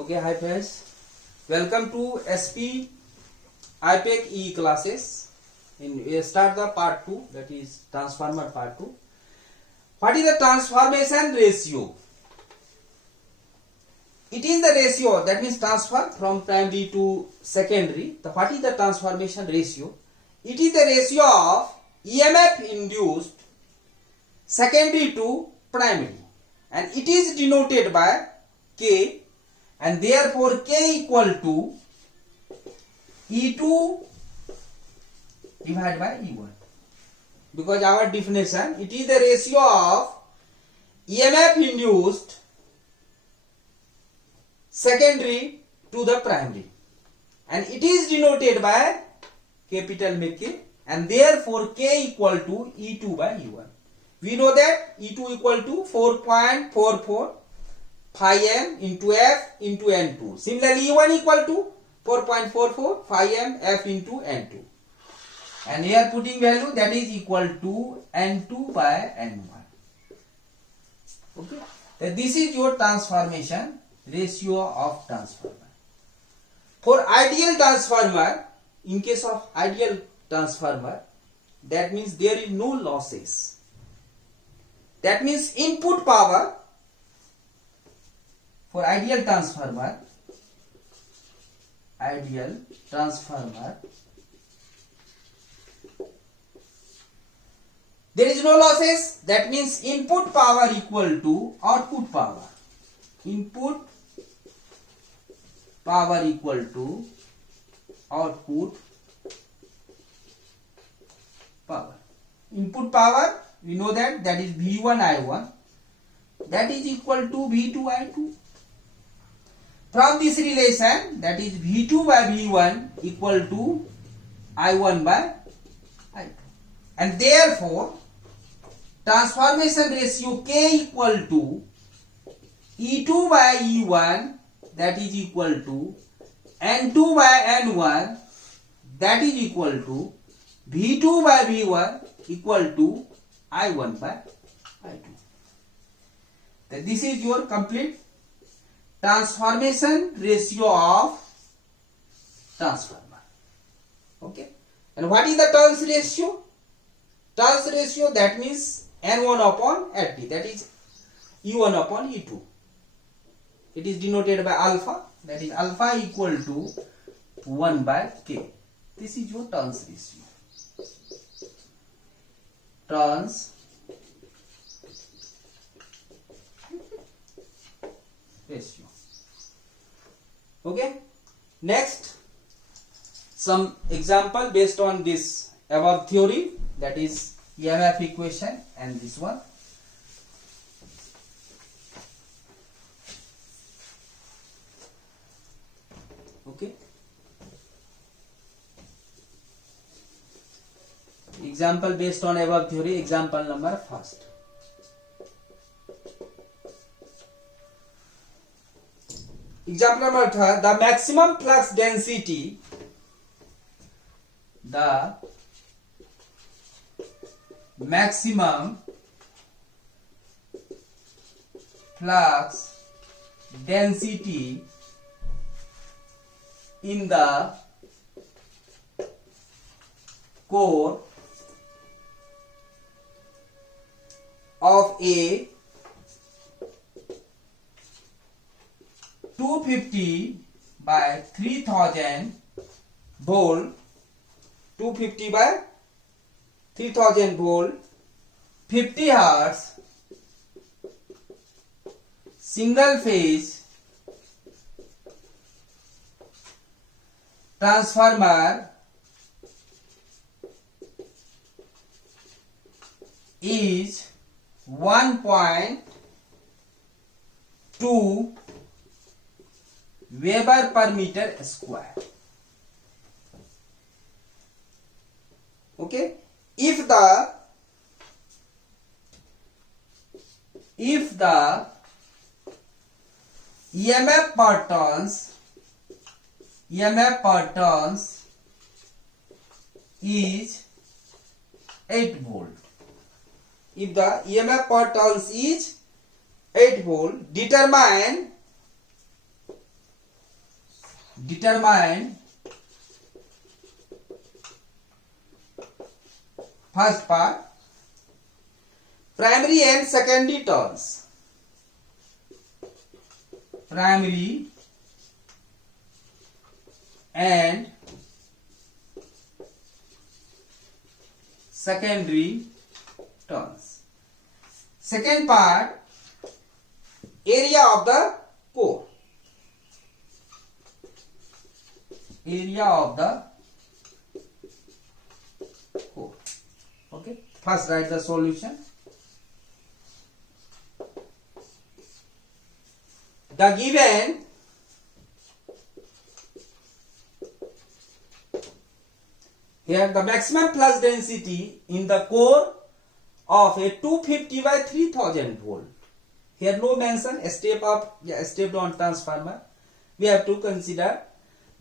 Okay, hi friends. Welcome to SP IPEC E classes. We start the part 2, that is transformer part 2. What is the transformation ratio? It is the ratio, that means transfer from primary to secondary. What is the transformation ratio? It is the ratio of EMF induced secondary to primary, and it is denoted by K, and therefore K equal to E2 divided by E1. Because our definition, it is the ratio of EMF induced secondary to the primary, and it is denoted by capital K, and therefore K equal to E2 by E1. We know that E2 equal to 4.44 phi m into F into N2. Similarly, E1 equal to 4.44 phi m F into N2. And here putting value, that is equal to N2 by N1. Okay. This is your transformation ratio of transformer. For ideal transformer, in case of ideal transformer, that means there is no losses. That means input power for ideal transformer, there is no losses. That means input power equal to output power. Input power equal to output power. Input power, we know that is V1 I1, that is equal to V2 I2. From this relation, that is V2 by V1 equal to I1 by I2. And therefore, transformation ratio K equal to E2 by E1, that is equal to N2 by N1, that is equal to V2 by V1 equal to I1 by I2. Then this is your complete transformation ratio of transformer. Okay. And what is the turns ratio? Turns ratio, that means N1 upon Nt, that is E1 upon E2. It is denoted by alpha, that is alpha equal to 1 by K. This is your turns ratio. Turns ratio. Okay. Next, some example based on this above theory, that is EMF equation, and this one. Okay. Example based on above theory, example number first. Example number third, the maximum flux density, in the core of a 250 by 3000 volt, 250 by 3000 volt, 50 hertz, single phase transformer is 1.2 Weber per meter square. Okay. If the EMF per turns is 8 volt. If the EMF per turns is 8 volt, determine determine first part, primary and secondary terms. Primary and secondary terms. Second part, area of the core. Area of the core. Okay. First write the solution. The given here the maximum flux density in the core of a 250 by 3000 volt. Here no mention a step up, step down transformer. We have to consider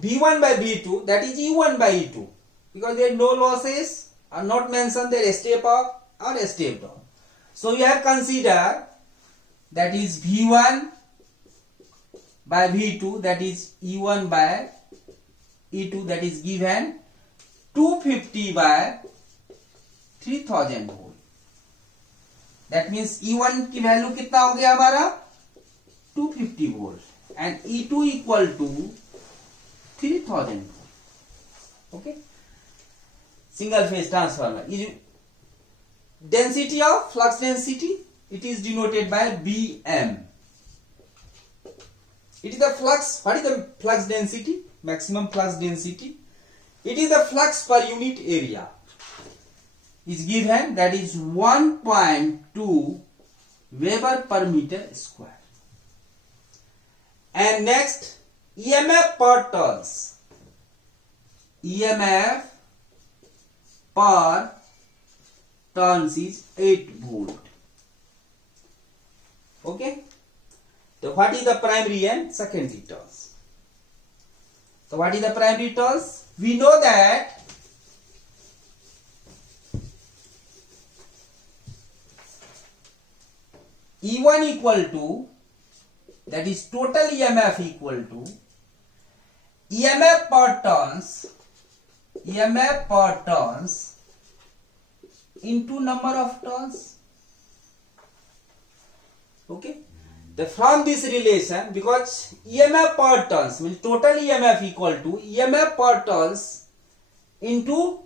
V1 by V2, that is E1 by E2, because there are no losses, are not mentioned there a step up or a step down. So we have considered that is V1 by V2, that is E1 by E2, that is given 250 by 3000 volt. That means E1 की value कितना हो गया हमारा 250 volt and E2 equal to 3000 volt. Okay, single phase transformer is density of flux density, it is denoted by Bm. It is the flux. What is the flux density? Maximum flux density. It is the flux per unit area. Is given, that is 1.2 Weber per meter square. And next, EMF per turns. EMF per turns is 8 volt. Okay. So what is the primary and secondary turns? So what is the primary turns? We know that E1 equal to, that is total EMF equal to EMF per turns into number of turns. Okay. From this relation, because EMF per turns means total EMF equal to EMF per turns into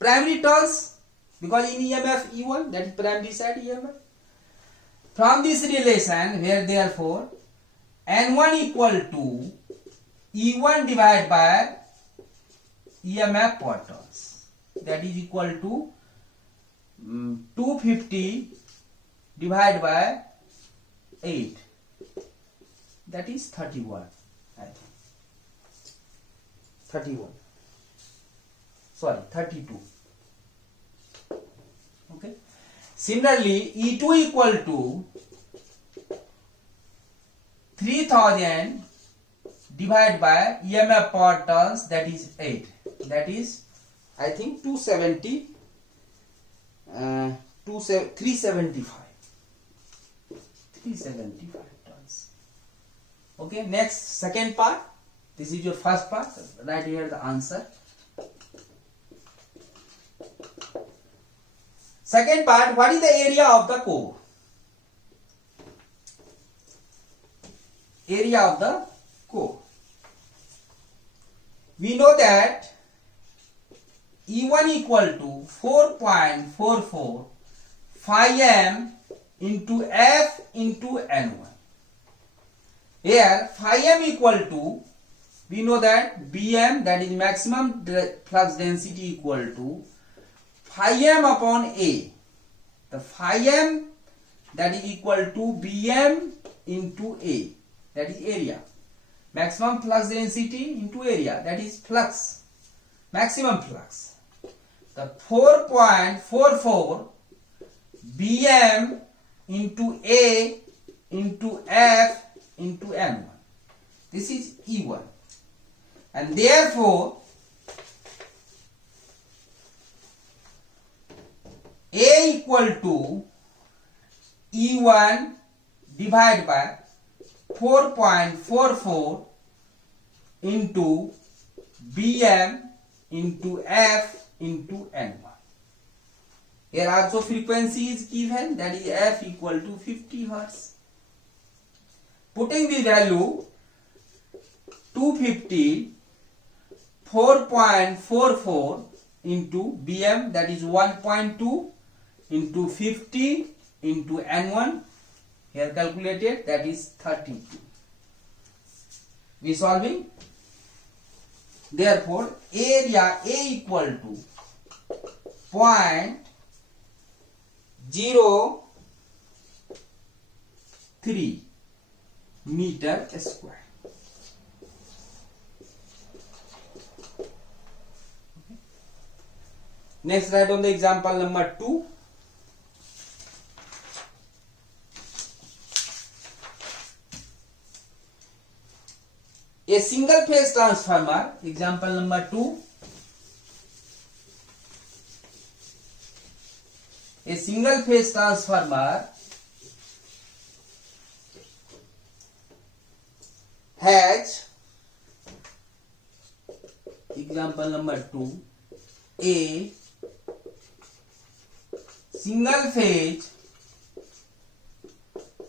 primary turns, because in EMF E1, that is primary side EMF. From this relation, where therefore N1 equal to E1 divided by EMF per turns, that is equal to 250 divided by 8, that is 31, I think. 31. Sorry, 32. Okay. Similarly, E2 equal to 3000 divided by EMF per turns, that is 8. That is, I think 375. Turns. Okay, next, second part. This is your first part. Write here the answer. Second part, what is the area of the core? Area of the core. We know that E1 equal to 4.44 phi m into F into N1. Here phi m equal to, we know that Bm, that is maximum flux density, equal to phi m upon A. The phi m, that is equal to Bm into A, that is area. Maximum flux density into area, that is flux, maximum flux. The 4.44 Bm into A into F into N1. This is E1. And therefore, A equal to E1 divided by 4.44 into Bm into F into N1. Here also frequency is given, that is F equal to 50 Hertz. Putting the value 250 4.44 into Bm, that is 1.2 into 50 into N1, here calculated, that is 32. We solving. Therefore area A equal to 0.03 meter square. Next, write on the example number 2. A single phase transformer, example number 2. A single phase transformer has, example number 2, a single phase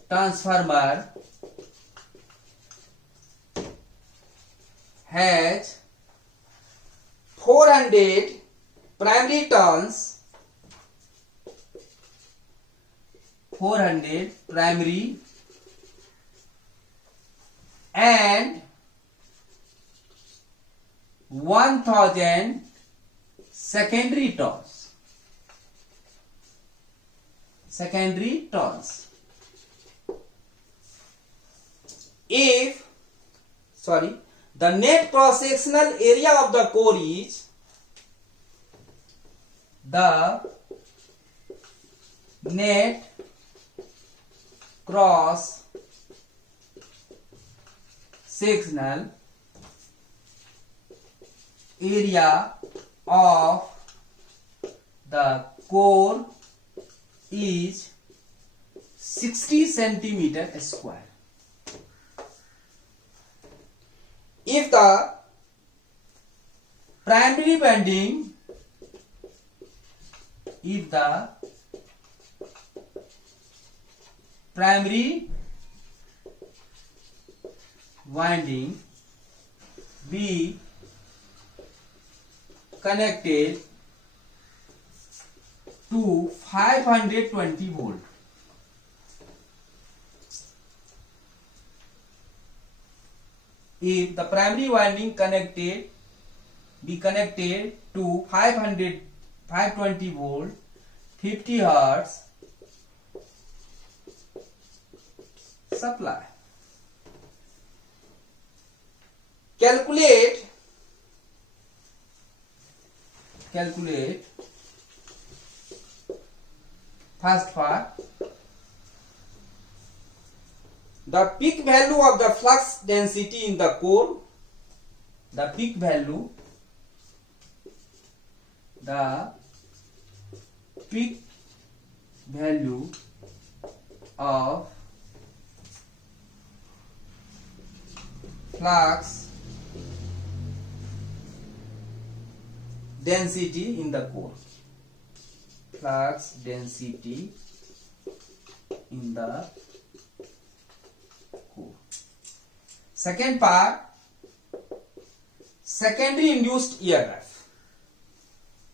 transformer has 400 primary turns, 400 primary and 1000 secondary turns. Secondary turns. If, the net cross-sectional area of the core is, the net cross-sectional area of the core is 60 centimeter square. If the primary winding, be connected to 520 volt, if the primary winding be connected to 520 volt 50 hertz supply, calculate first part, the peak value of the flux density in the core, the peak value of flux density in the core, flux density in the core. Second part, secondary induced EMF,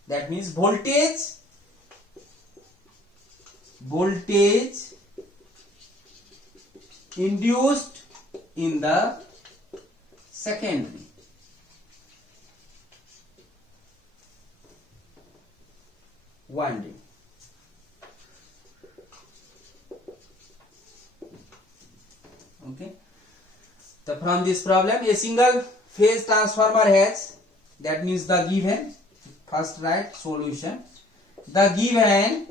that means voltage induced in the secondary. Winding. Okay. So from this problem, a single phase transformer has, that means the given, first write solution, the given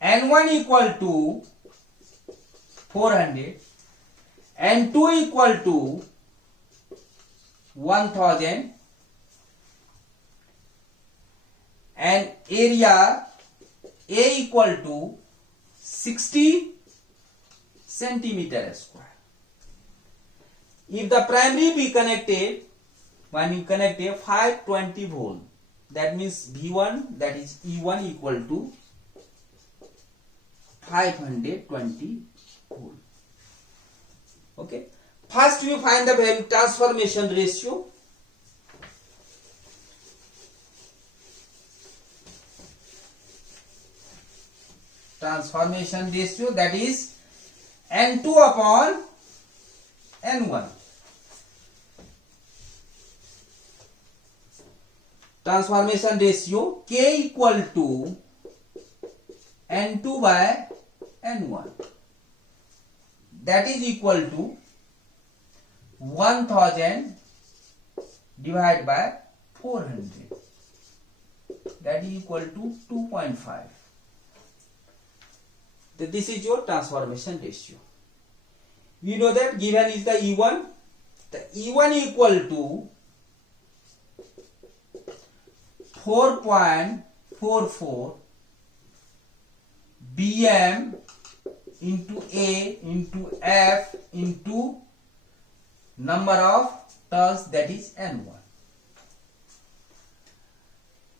N1 equal to 400, N2 equal to 1000, and area A equal to 60 centimeter square. if the primary be connected, when you connect a 520 volt, that means V1, that is E1 equal to 520 volt. Okay. First we find the value transformation ratio. Transformation ratio, that is N2 upon N1. Transformation ratio K equal to N2 by N1. That is equal to 1000 divided by 400. That is equal to 2.5. This is your transformation ratio. We know that given is the E1. The E1 equal to 4.44 Bm into A into F into number of turns, that is N1.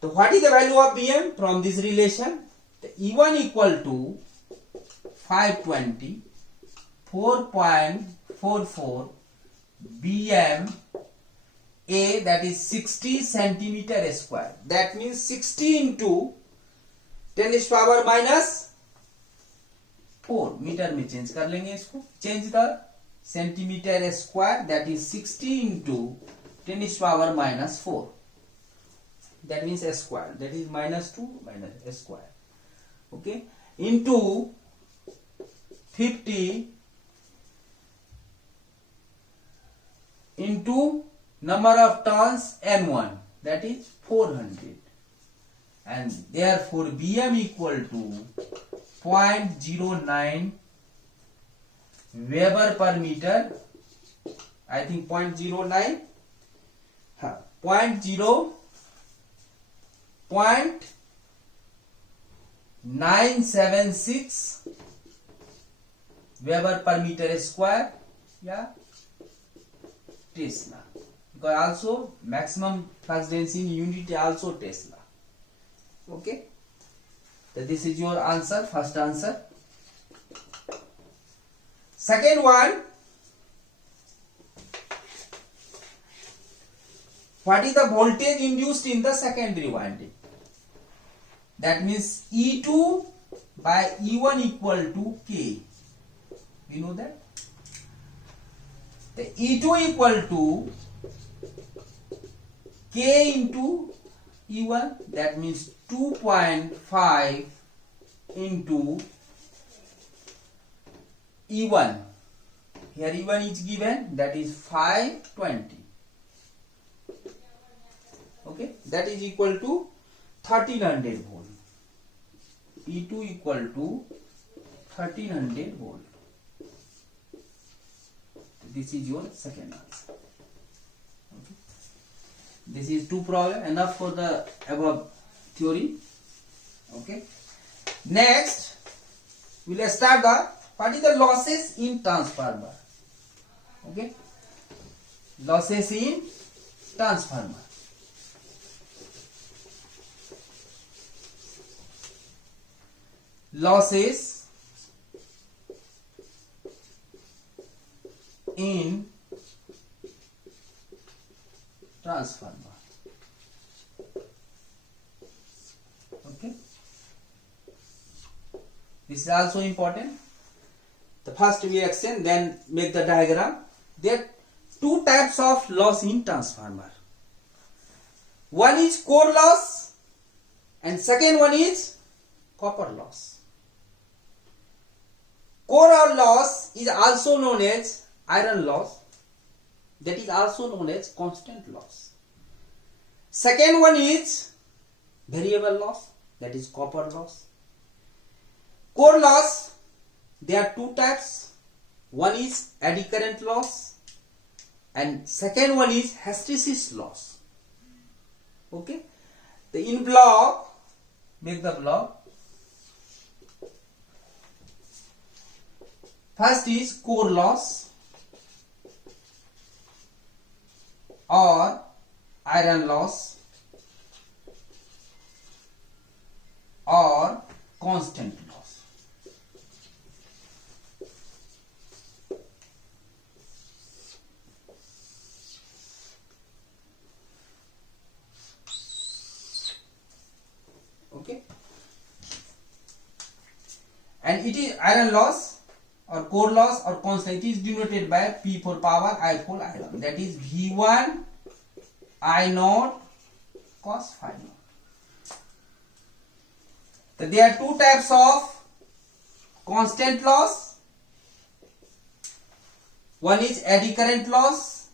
So what is the value of Bm from this relation? The E1 equal to 520 4.44 Bm A, that is 60 centimeter square. That means 60 into 10 is power minus 4. Metre में change कर लेंगे इसको. Change the centimetre square, that is 60 into 10 is power minus 4. That means a square. That is minus 2 minus a square. Okay. Into 50 into number of turns N1, that is 400, and therefore Bm equal to 0.09 Weber per meter. I think 0.09 0.976 Weber per meter square, yeah, Tesla. Because also maximum flux density in unit also Tesla. Okay, so this is your answer, first answer. Second one, what is the voltage induced in the secondary winding? That means E2 by E1 equal to K. We know that the E2 equal to K into E1, that means 2.5 into E1. Here E1 is given, that is 520. Okay, that is equal to 1300 volt. E2 equal to 1300 volt. This is your second answer. Okay. This is two problem, enough for the above theory. Okay. Next, we will start the what is the losses in transformer. Okay. Losses in transformer. Losses in transformer. Okay, this is also important. The first we extend, then make the diagram. There are two types of loss in transformer. One is core loss and second one is copper loss. Core loss is also known as iron loss, that is also known as constant loss. Second one is variable loss, that is copper loss. Core loss, there are two types. One is eddy current loss and second one is hysteresis loss. Okay, the in block, make the block. First is core loss. or iron loss or constant loss. Okay, and it is iron loss or core loss or constant. It is denoted by P for power, I for iron. That is V1 I naught cos phi naught. So there are two types of constant loss. One is eddy current loss.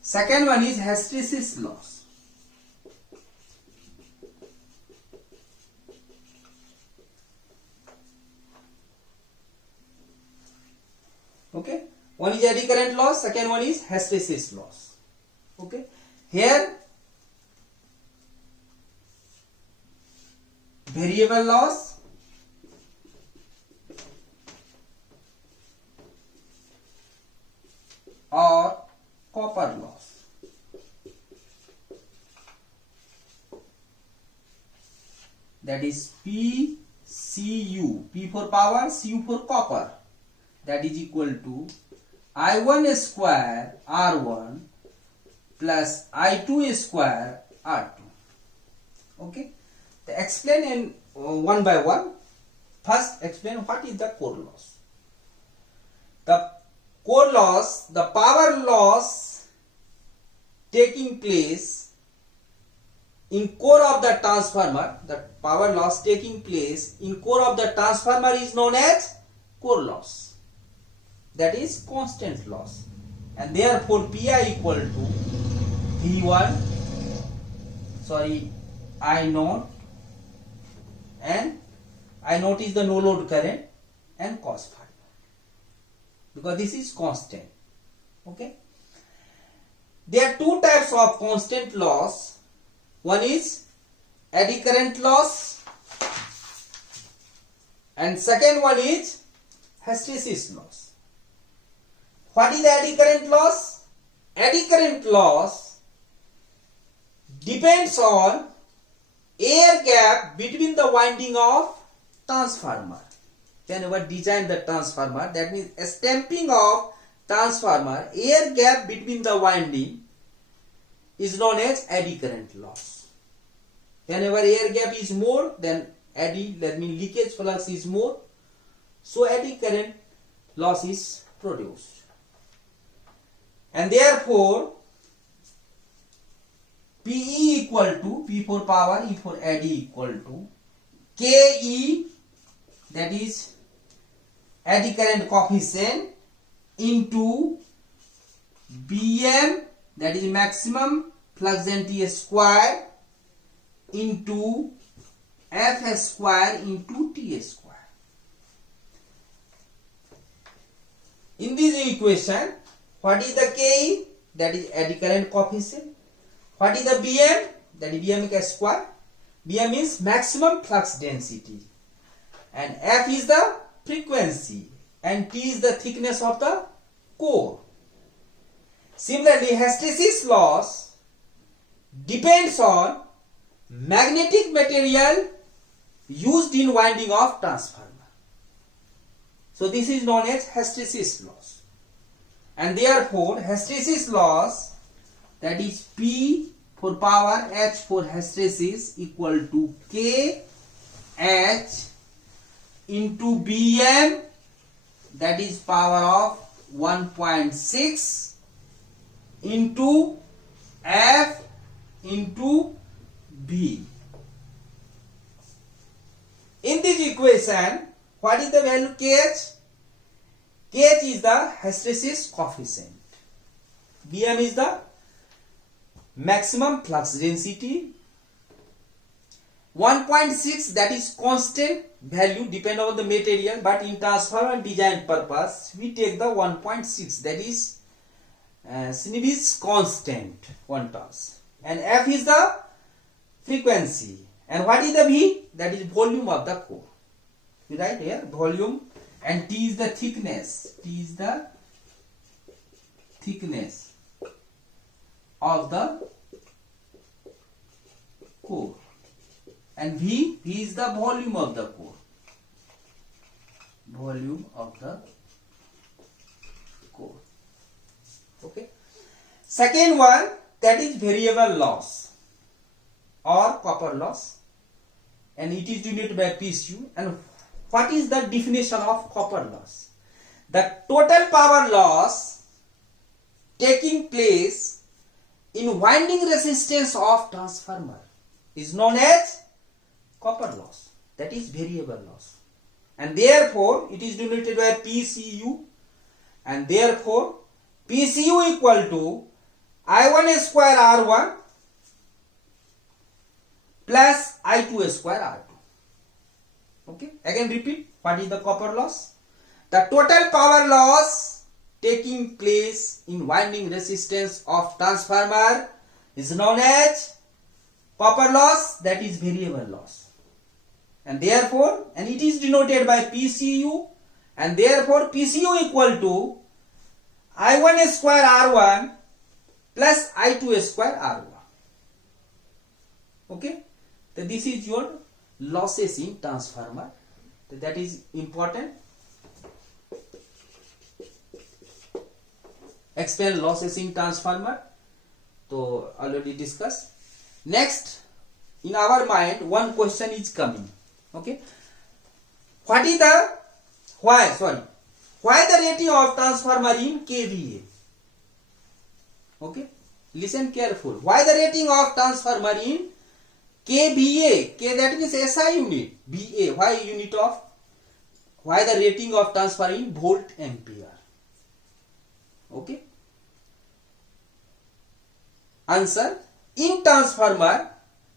Second one is hysteresis loss. Okay, one is eddy current loss, second one is hysteresis loss. Okay, here variable loss, or copper loss. That is PCU, P for power, Cu for copper. That is equal to I1 square R1 plus I2 square R2. Okay, to explain in one by one. First, explain what is the core loss. The core loss, the power loss taking place in core of the transformer, the power loss taking place in core of the transformer is known as core loss. That is constant loss, and therefore Pi equal to V1, I naught, and I naught is the no load current, and cos phi, because this is constant. Okay, there are two types of constant loss. One is eddy current loss, and second one is hysteresis loss. What is the eddy current loss? Eddy current loss depends on air gap between the winding of transformer. Whenever design the transformer, that means a stamping of transformer, air gap between the winding is known as eddy current loss. Whenever air gap is more, then eddy, that means leakage flux is more, so eddy current loss is produced. And therefore Pe equal to P for power, E for eddy equal to Ke, that is eddy current coefficient, into Bm, that is maximum flux density square, into F square into T square. In this equation, what is the Ke? That is eddy current coefficient. What is the Bm? That is Bm square. Bm means maximum flux density, and F is the frequency, and T is the thickness of the core. Similarly, hysteresis loss depends on magnetic material used in winding of transformer. So this is known as hysteresis loss. And therefore hysteresis loss, that is P for power, H for hysteresis, equal to K H into Bm, that is power of 1.6, into F into B. In this equation, what is the value Kh? Kh is the hysteresis coefficient. Bm is the maximum flux density. 1.6, that is constant value, depend on the material, but in transformer design purpose we take the 1.6, that is Sneedy's constant, 1 turns. And F is the frequency. And what is the V? That is volume of the core. We write here volume, and T is the thickness. T is the thickness of the core, and V is the volume of the core. Volume of the core. Okay. Second one, that is variable loss or copper loss, and it is denoted by PCU. And what is the definition of copper loss? The total power loss taking place in winding resistance of transformer is known as copper loss. That is variable loss, and therefore it is denoted by PCU, and therefore PCU equal to I1 square R1 plus I2 square R2. Okay, again repeat, what is the copper loss? The total power loss taking place in winding resistance of transformer is known as copper loss, that is variable loss, and therefore, and it is denoted by PCU, and therefore PCU equal to I1 square R1 plus I2 square R1. Okay, so this is your losses in transformer. So that is important. Explain losses in transformer. So already discussed. Next, in our mind, one question is coming. Okay, what is the why the rating of transformer in kVA? Okay, listen careful. Why the rating of transformer in kVA? K, that means SI unit. VA, why unit of? Why the rating of transformer in volt ampere? Okay. Answer: in transformer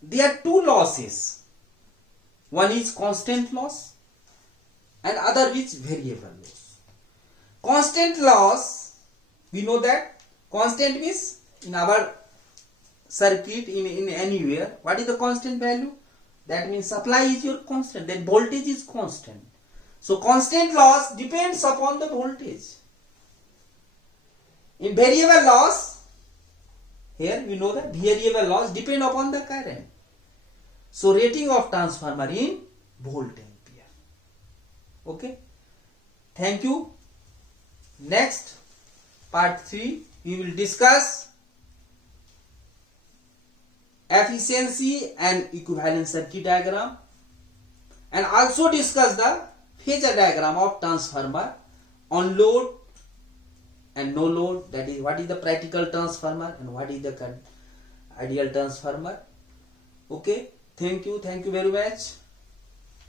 there are two losses. One is constant loss and other is variable loss. Constant loss, we know that constant means in our circuit, in anywhere, what is the constant value? That means supply is your constant, then voltage is constant. So constant loss depends upon the voltage. In variable loss, here we know that variable loss depend upon the current. So rating of transformer in volt ampere. Okay. Thank you. Next, part 3, we will discuss efficiency and equivalent circuit diagram, and also discuss the phasor diagram of transformer on load and no load. That is, what is the practical transformer and what is the ideal transformer. Okay, thank you very much.